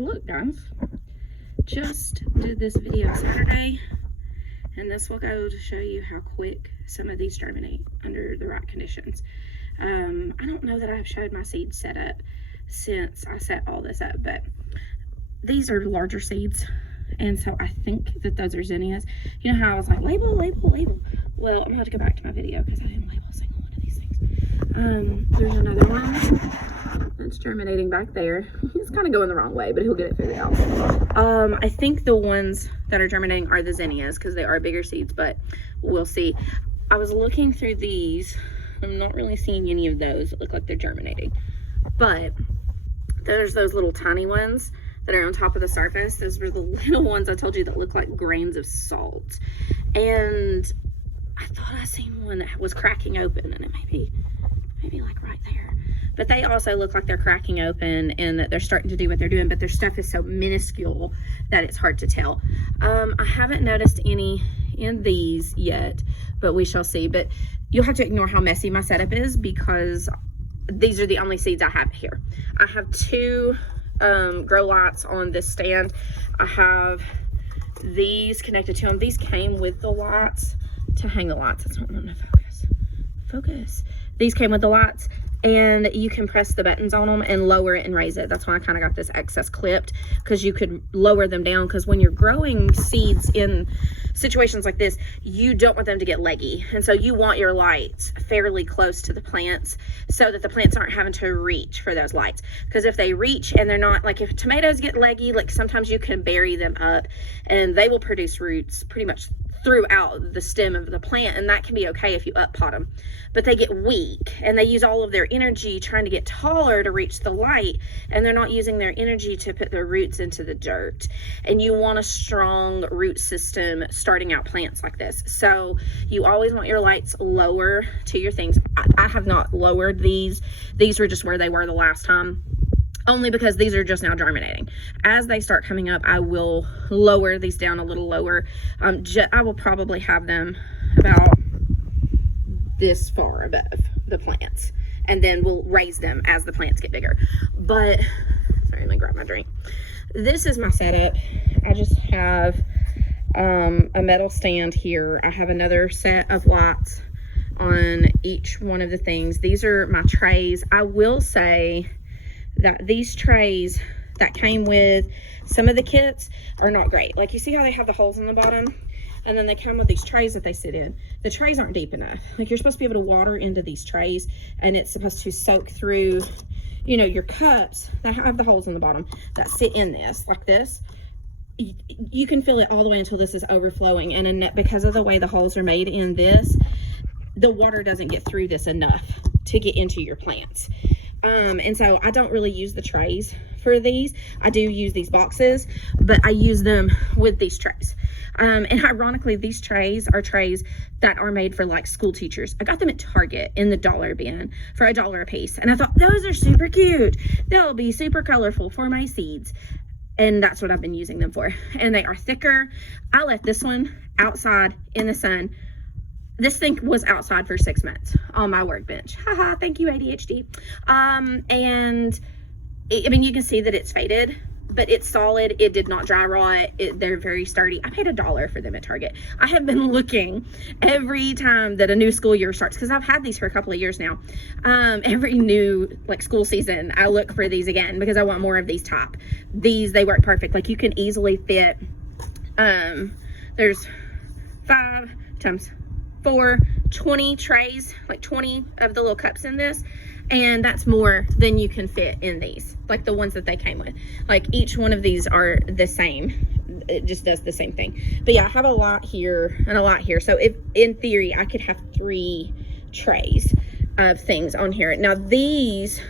look guys, just did this video Saturday, and this will go to show you how quick some of these germinate under the right conditions. I don't know that I've showed my seed setup since I set all this up, but these are larger seeds, and so I think that those are zinnias. You know how I was like, label. Well, I'm gonna have to go back to my video because I didn't label a single one of these things. There's another one that's germinating back there. He's kind of going the wrong way, but he'll get it figured out. I think the ones that are germinating are the zinnias because they are bigger seeds, but we'll see. I was looking through these. I'm not really seeing any of those that look like they're germinating, but there's those little tiny ones that are on top of the surface. Those were the little ones I told you that look like grains of salt, and I thought I seen one that was cracking open, and it maybe like right there, but they also look like they're cracking open and that they're starting to do what they're doing, but their stuff is so minuscule that it's hard to tell. I haven't noticed any in these yet, but we shall see. But you'll have to ignore how messy my setup is because these are the only seeds I have here. I have two grow lights on this stand. I have these connected to them. These came with the lights to hang the lights. That's not enough focus. These came with the lights, and you can press the buttons on them and lower it and raise it. That's why I kind of got this excess clipped, because you could lower them down, because when you're growing seeds in situations like this, you don't want them to get leggy, and so you want your lights fairly close to the plants so that the plants aren't having to reach for those lights. Because if they reach and they're not, like if tomatoes get leggy, like sometimes you can bury them up and they will produce roots pretty much throughout the stem of the plant, and that can be okay if you up pot them. But they get weak and they use all of their energy trying to get taller to reach the light, and they're not using their energy to put their roots into the dirt. And you want a strong root system starting out plants like this, so you always want your lights lower to your things. I have not lowered these were just where they were the last time, only because these are just now germinating. As they start coming up, I will lower these down a little lower. I will probably have them about this far above the plants, and then we'll raise them as the plants get bigger. But sorry, let me grab my drink. This is my setup. I just have a metal stand here. I have another set of lights on each one of the things. These are my trays. I will say that these trays that came with some of the kits are not great. Like, you see how they have the holes in the bottom, and then they come with these trays that they sit in. The trays aren't deep enough. Like, you're supposed to be able to water into these trays, and it's supposed to soak through, you know, your cups that have the holes in the bottom that sit in this, like this. You can fill it all the way until this is overflowing, and because of the way the holes are made in this, the water doesn't get through this enough to get into your plants. And so I don't really use the trays for these. I do use these boxes, but I use them with these trays. And ironically, these trays are trays that are made for like school teachers. I got them at Target in the dollar bin for $1 a piece, and I thought those are super cute. They'll be super colorful for my seeds, and that's what I've been using them for. And they are thicker. I left this one outside in the sun. This thing was outside for 6 months on my workbench. Haha, thank you, ADHD. And I mean, you can see that it's faded, but it's solid. It did not dry rot. They're very sturdy. I paid $1 for them at Target. I have been looking every time that a new school year starts, because I've had these for a couple of years now. Every new like school season, I look for these again because I want more of these top. They work perfect. Like, you can easily fit, there's 5 times 4, 20 trays, like 20 of the little cups in this, and that's more than you can fit in these, like the ones that they came with. Like, each one of these are the same. It just does the same thing. But yeah, I have a lot here and a lot here, so if in theory I could have 3 trays of things on here. Now these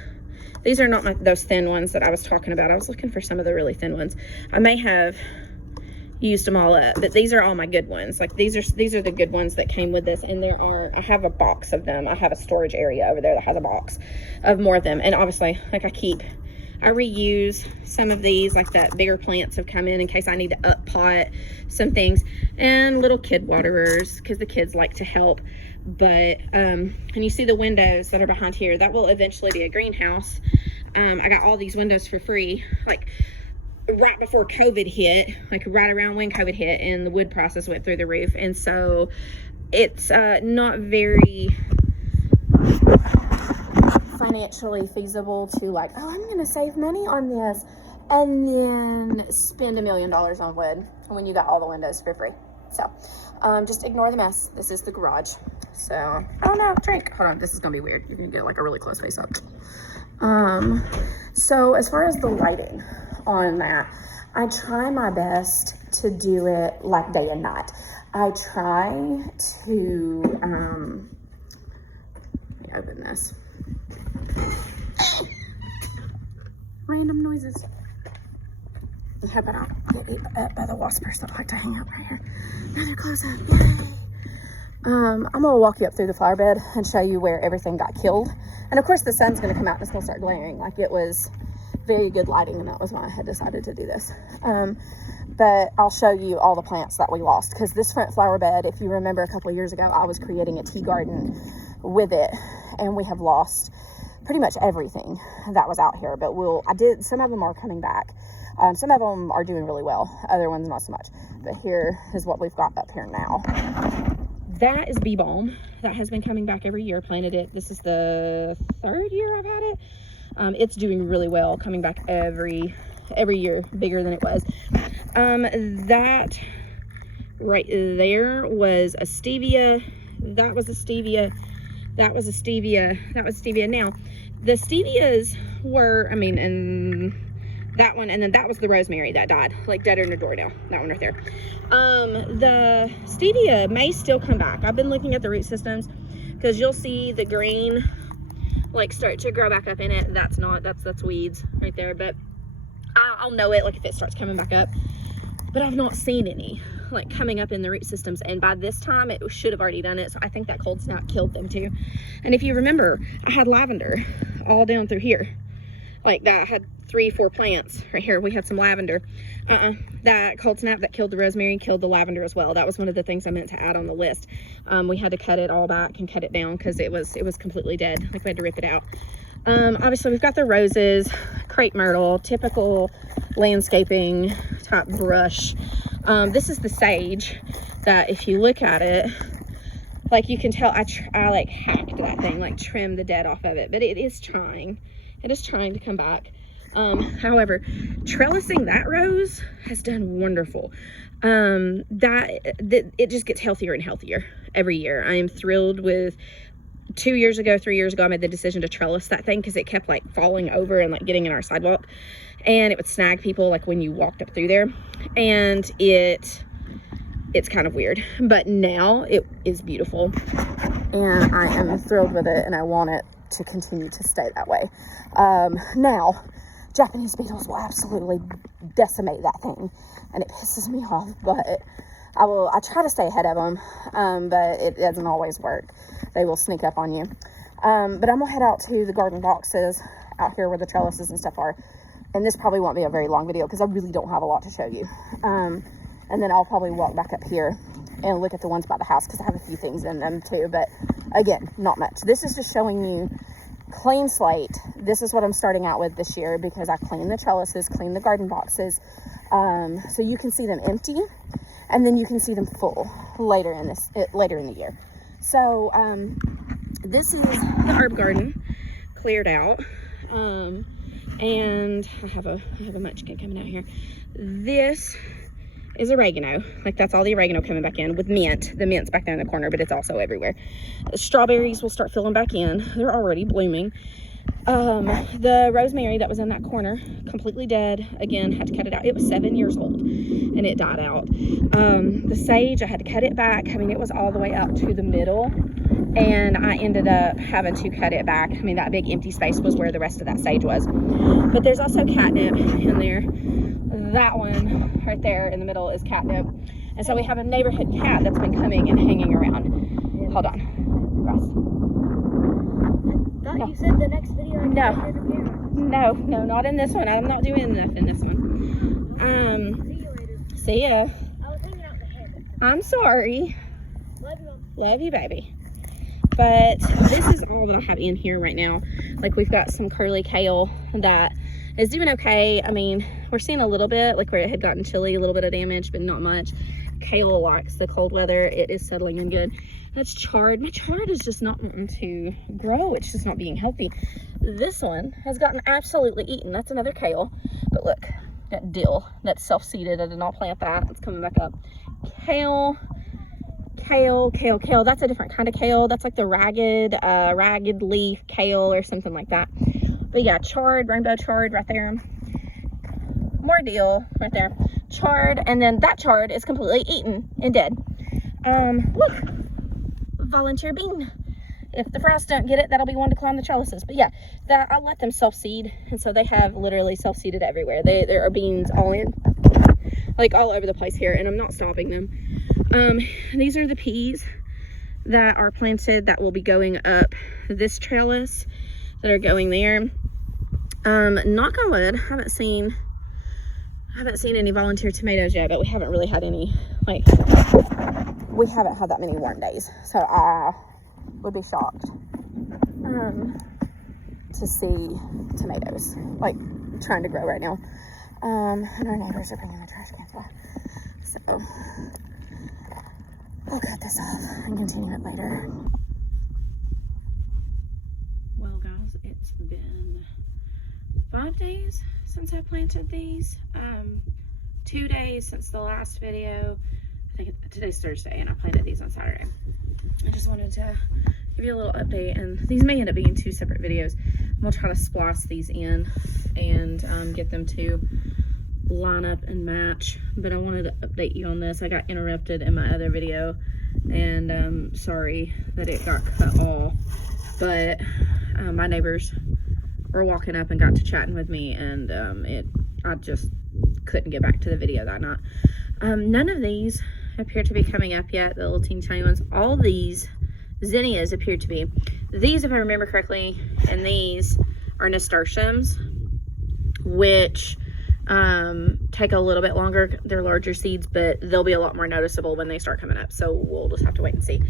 are not those thin ones that I was talking about. I was looking for some of the really thin ones. I may have used them all up, but these are all my good ones. Like, these are the good ones that came with this, and I have a box of them. I have a storage area over there that has a box of more of them, and obviously, like, I reuse some of these, like that bigger plants have come in case I need to up pot some things, and little kid waterers because the kids like to help. But and you see the windows that are behind here, that will eventually be a greenhouse. I got all these windows for free. Like, right before COVID hit, like right around when COVID hit, and the wood prices went through the roof. And so it's not very financially feasible to like, oh, I'm gonna save money on this and then spend $1 million on wood when you got all the windows for free. So just ignore the mess. This is the garage. So oh no, drink. Hold on, this is gonna be weird. You're gonna get like a really close face up. So as far as the lighting on that, I try my best to do it like day and night. I try to let me open this. Random noises. I hope I don't get eaten up by the waspers that like to hang out right here. Another close up. Yay! I'm gonna walk you up through the flower bed and show you where everything got killed. And of course the sun's gonna come out and it's gonna start glaring. Like, it was very good lighting, and that was why I had decided to do this. But I'll show you all the plants that we lost, because this front flower bed, if you remember a couple of years ago, I was creating a tea garden with it, and we have lost pretty much everything that was out here. But some of them are coming back. Some of them are doing really well, other ones not so much. But here is what we've got up here now. That is bee balm. That has been coming back every year. Planted it. This is the 3rd year I've had it. It's doing really well, coming back every year, bigger than it was. That right there was a stevia. That was a stevia. That was a stevia. That was stevia. Now, the stevias were, and that one, and then that was the rosemary that died, like deader than a doornail. That one right there. The stevia may still come back. I've been looking at the root systems, because you'll see the green like start to grow back up in it. That's weeds right there, but I'll know it like if it starts coming back up. But I've not seen any like coming up in the root systems, and by this time it should have already done it. So I think that cold snap killed them too. And if you remember, I had lavender all down through here like that. I had 3-4 plants right here. We had some lavender. That cold snap that killed the rosemary killed the lavender as well. That was one of the things I meant to add on the list. We had to cut it all back and cut it down because it was completely dead. Like, we had to rip it out. Obviously we've got the roses, crepe myrtle, typical landscaping type brush. This is the sage that, if you look at it, like you can tell, I like hacked that thing, like trimmed the dead off of it, but it is trying to come back. However, trellising that rose has done wonderful. It just gets healthier and healthier every year. I am thrilled with 3 years ago, I made the decision to trellis that thing because it kept like falling over and like getting in our sidewalk, and it would snag people like when you walked up through there, and it's kind of weird. But now it is beautiful, and I am thrilled with it, and I want it to continue to stay that way. Now, Japanese beetles will absolutely decimate that thing, and it pisses me off, but I try to stay ahead of them, but it doesn't always work. They will sneak up on you. But I'm gonna head out to the garden boxes out here where the trellises and stuff are, and this probably won't be a very long video because I really don't have a lot to show you. And then I'll probably walk back up here and look at the ones by the house because I have a few things in them too, but again, not much. This is just showing you clean slate. This is what I'm starting out with this year because I cleaned the trellises, cleaned the garden boxes, so you can see them empty, and then you can see them full later in the year. So this is the herb garden cleared out, and I have a munchkin coming out here. This is oregano. Like, that's all the oregano coming back in with mint. The mint's back there in the corner, but it's also everywhere. The strawberries will start filling back in. They're already blooming. The rosemary that was in that corner, completely dead. Again, had to cut it out. It was 7 years old and it died out. The sage, I had to cut it back. I mean, it was all the way up to the middle, and I ended up having to cut it back. I mean, that big empty space was where the rest of that sage was. But there's also catnip in there. That one right there in the middle is catnip. And so we have a neighborhood cat that's been coming and hanging around. Hold on. I thought you said the next video. No, not in this one. I'm not doing enough in this one. See you later. See ya. I was hanging out the head. I'm sorry. Love you, Mom. Love you, baby. But this is all that I have in here right now. Like, we've got some curly kale that is doing okay. I mean, we're seeing a little bit, like where it had gotten chilly, a little bit of damage, but not much. Kale likes the cold weather. It is settling in good. That's chard. My chard is just not wanting to grow. It's just not being healthy. This one has gotten absolutely eaten. That's another kale. But look, that dill, that's self-seeded. I did not plant that. It's coming back up. Kale, kale, kale, kale. That's a different kind of kale. That's like the ragged leaf kale or something like that. But yeah, chard, rainbow chard right there. More dill right there. Chard, and then that chard is completely eaten and dead. Look, volunteer bean. If the frost don't get it, that'll be one to climb the trellises. But yeah, that I let them self-seed, and so they have literally self-seeded everywhere. There are beans all in, like all over the place here, and I'm not stopping them. These are the peas that are planted that will be going up this trellis, that are going there. Knock on wood, I haven't seen any volunteer tomatoes yet, but we haven't really had any, like, we haven't had that many warm days, so I would be shocked to see tomatoes like trying to grow right now. And our neighbors are bringing the trash cans by, so I'll cut this off and continue it later. Well guys, it's been 5 days since I planted these. 2 days since the last video. I think today's Thursday and I planted these on Saturday. I just wanted to give you a little update, and these may end up being 2 separate videos. I'm gonna try to splice these in and get them to line up and match, but I wanted to update you on this. I got interrupted in my other video, and sorry that it got cut off, but my neighbors were walking up and got to chatting with me, and I just couldn't get back to the video that night. None of these appear to be coming up yet, the little teeny tiny ones. All these zinnias appear to be. These, if I remember correctly, and these are nasturtiums, which take a little bit longer. They're larger seeds, but they'll be a lot more noticeable when they start coming up, so we'll just have to wait and see.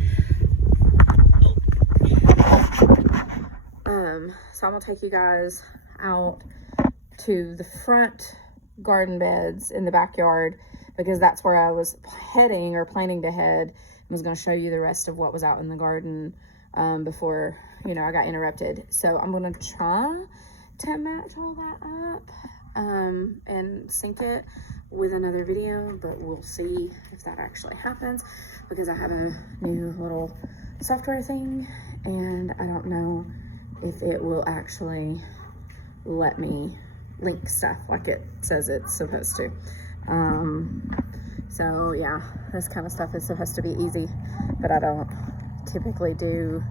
So I'm gonna take you guys out to the front garden beds in the backyard, because that's where I was heading or planning to head. I was going to show you the rest of what was out in the garden before, you know, I got interrupted. So I'm going to try to match all that up and sync it with another video, but we'll see if that actually happens, because I have a new little software thing and I don't know if it will actually let me link stuff like it says it's supposed to. So yeah, this kind of stuff is supposed to be easy, but I don't typically do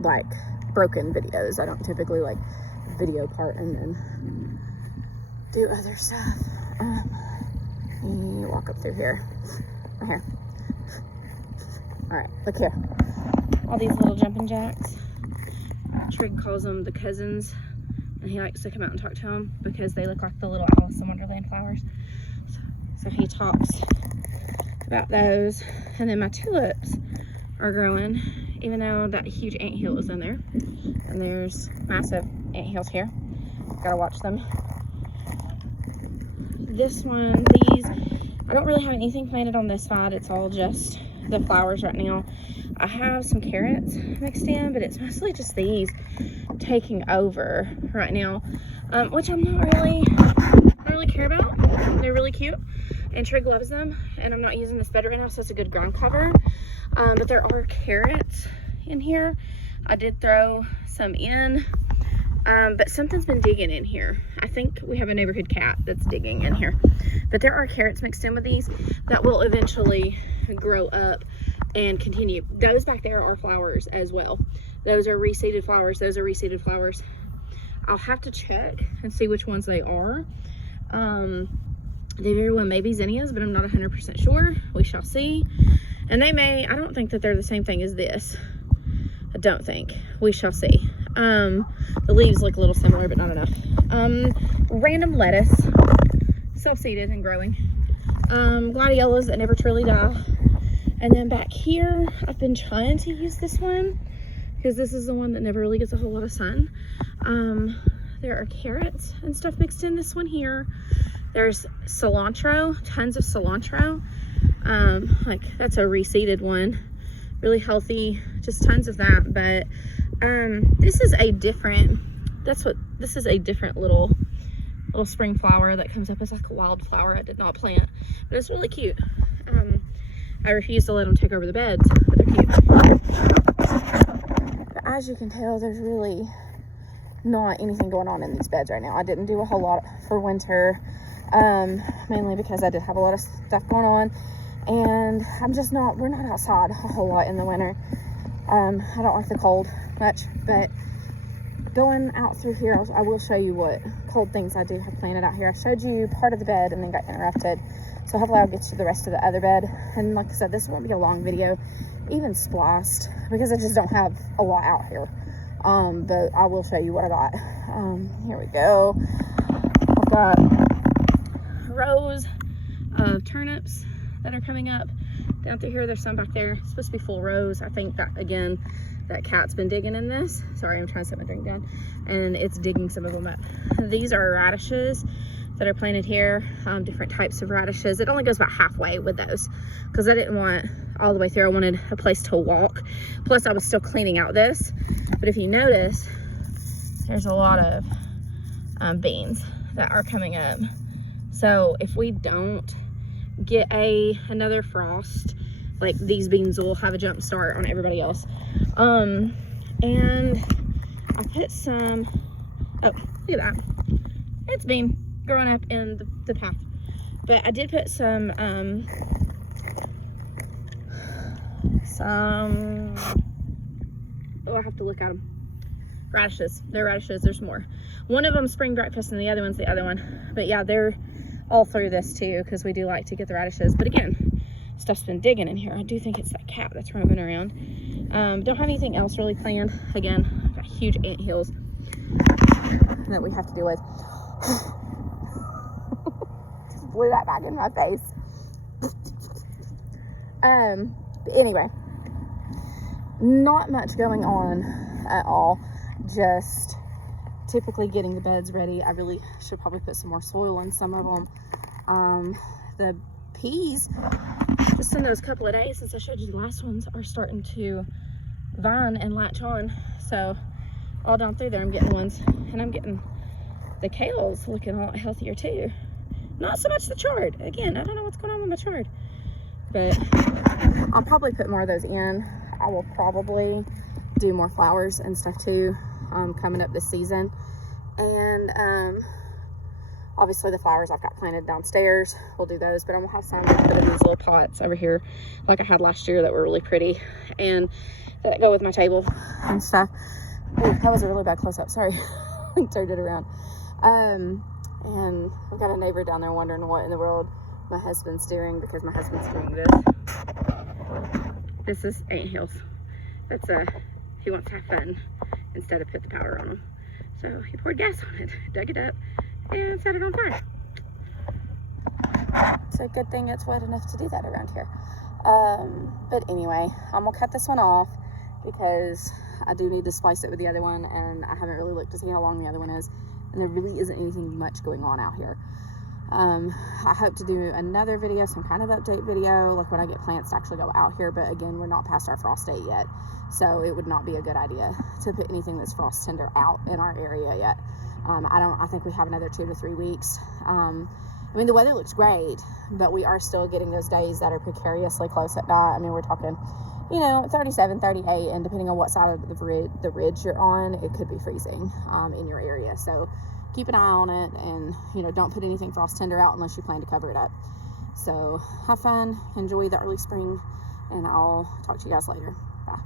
like broken videos. I don't typically like video part and then do other stuff. You walk up through here. Right here. All right, look here. All these little jumping jacks. Trig calls them the cousins, and he likes to come out and talk to them because they look like the little Alice in Wonderland flowers. So he talks about those. And then my tulips are growing, even though that huge anthill is in there. And there's massive anthills here. Gotta watch them. This one, these, I don't really have anything planted on this side. It's all just the flowers right now. I have some carrots mixed in, but it's mostly just these taking over right now, which I'm not really care about. They're really cute, and Trig loves them, and I'm not using this bed right now, so it's a good ground cover. But there are carrots in here. I did throw some in, but something's been digging in here. I think we have a neighborhood cat that's digging in here. But there are carrots mixed in with these that will eventually grow up and continue. Those back there are flowers as well. Those are reseeded flowers. Those are reseeded flowers. I'll have to check and see which ones they are. They very well may be zinnias, but I'm not 100% sure. We shall see. And they may, I don't think that they're the same thing as this. I don't think. We shall see. The leaves look a little similar, but not enough. Random lettuce, self-seeded and growing. Gladiolus that never truly die. And then back here, I've been trying to use this one because this is the one that never really gets a whole lot of sun. there are carrots and stuff mixed in this one here. There's cilantro, tons of cilantro. Like that's a reseeded one, really healthy, just tons of that. But this is a different, this is a different little spring flower that comes up as like a wildflower I did not plant, but it's really cute. I refuse to let them take over the beds, but they're cute. But as you can tell, there's really not anything going on in these beds right now. I didn't do a whole lot for winter, mainly because I did have a lot of stuff going on, and we're not outside a whole lot in the winter. I don't like the cold much, but going out through here, I will show you what cold things I do have planted out here. I showed you part of the bed and then got interrupted, so hopefully I'll get to the rest of the other bed. And like I said, this won't be a long video, even spliced, because I just don't have a lot out here. But I will show you what I got. Here we go. I've got rows of turnips that are coming up down through here. There's some back there. It's supposed to be full rows. I think that, again, that cat's been digging in this. Sorry, I'm trying to set my drink down. And it's digging some of them up. These are radishes that are planted here, different types of radishes. It only goes about halfway with those because I didn't want all the way through. I wanted a place to walk. Plus, I was still cleaning out this. But if you notice, there's a lot of beans that are coming up. So if we don't get another frost, like these beans will have a jump start on everybody else. And I put some, oh, look at that. It's bean growing up in the path. But I did put some, oh, I have to look at them. Radishes. They're radishes. There's more. One of them spring breakfast and the other one's the other one. But yeah, they're all through this too because we do like to get the radishes. But again, stuff's been digging in here. I do think it's that cat that's roaming around. Don't have anything else really planned. Again, I've got huge anthills that we have to deal with. Just blew that back in my face. But anyway, not much going on at all. Just typically getting the beds ready. I really should probably put some more soil in some of them. The peas, just in those couple of days since I showed you the last ones, are starting to vine and latch on. So all down through there I'm getting ones, and I'm getting the kales looking a lot healthier too. Not so much the chard. Again, I don't know what's going on with my chard, but I'll probably put more of those in. I will probably do more flowers and stuff too coming up this season. And obviously the flowers I've got planted downstairs, we'll do those, but I'm gonna have some put in these little pots over here like I had last year that were really pretty and that go with my table and stuff. Ooh, that was a really bad close-up, sorry. I turned it around. And I've got a neighbor down there wondering what in the world my husband's doing, because my husband's doing this. This is anthills. That's he wants to have fun instead of put the powder on them. So he poured gas on it, dug it up, and set it on fire. It's a good thing it's wet enough to do that around here. But anyway, I'm gonna cut this one off because I do need to splice it with the other one, and I haven't really looked to see how long the other one is, and there really isn't anything much going on out here. I hope to do another video, some kind of update video, like when I get plants to actually go out here, but again, we're not past our frost date yet, so it would not be a good idea to put anything that's frost tender out in our area yet. I think we have another 2 to 3 weeks. I mean, the weather looks great, but we are still getting those days that are precariously close at night. I mean, we're talking, 37, 38, and depending on what side of the ridge you're on, it could be freezing in your area. So keep an eye on it, and don't put anything frost tender out unless you plan to cover it up. So have fun, enjoy the early spring, and I'll talk to you guys later. Bye.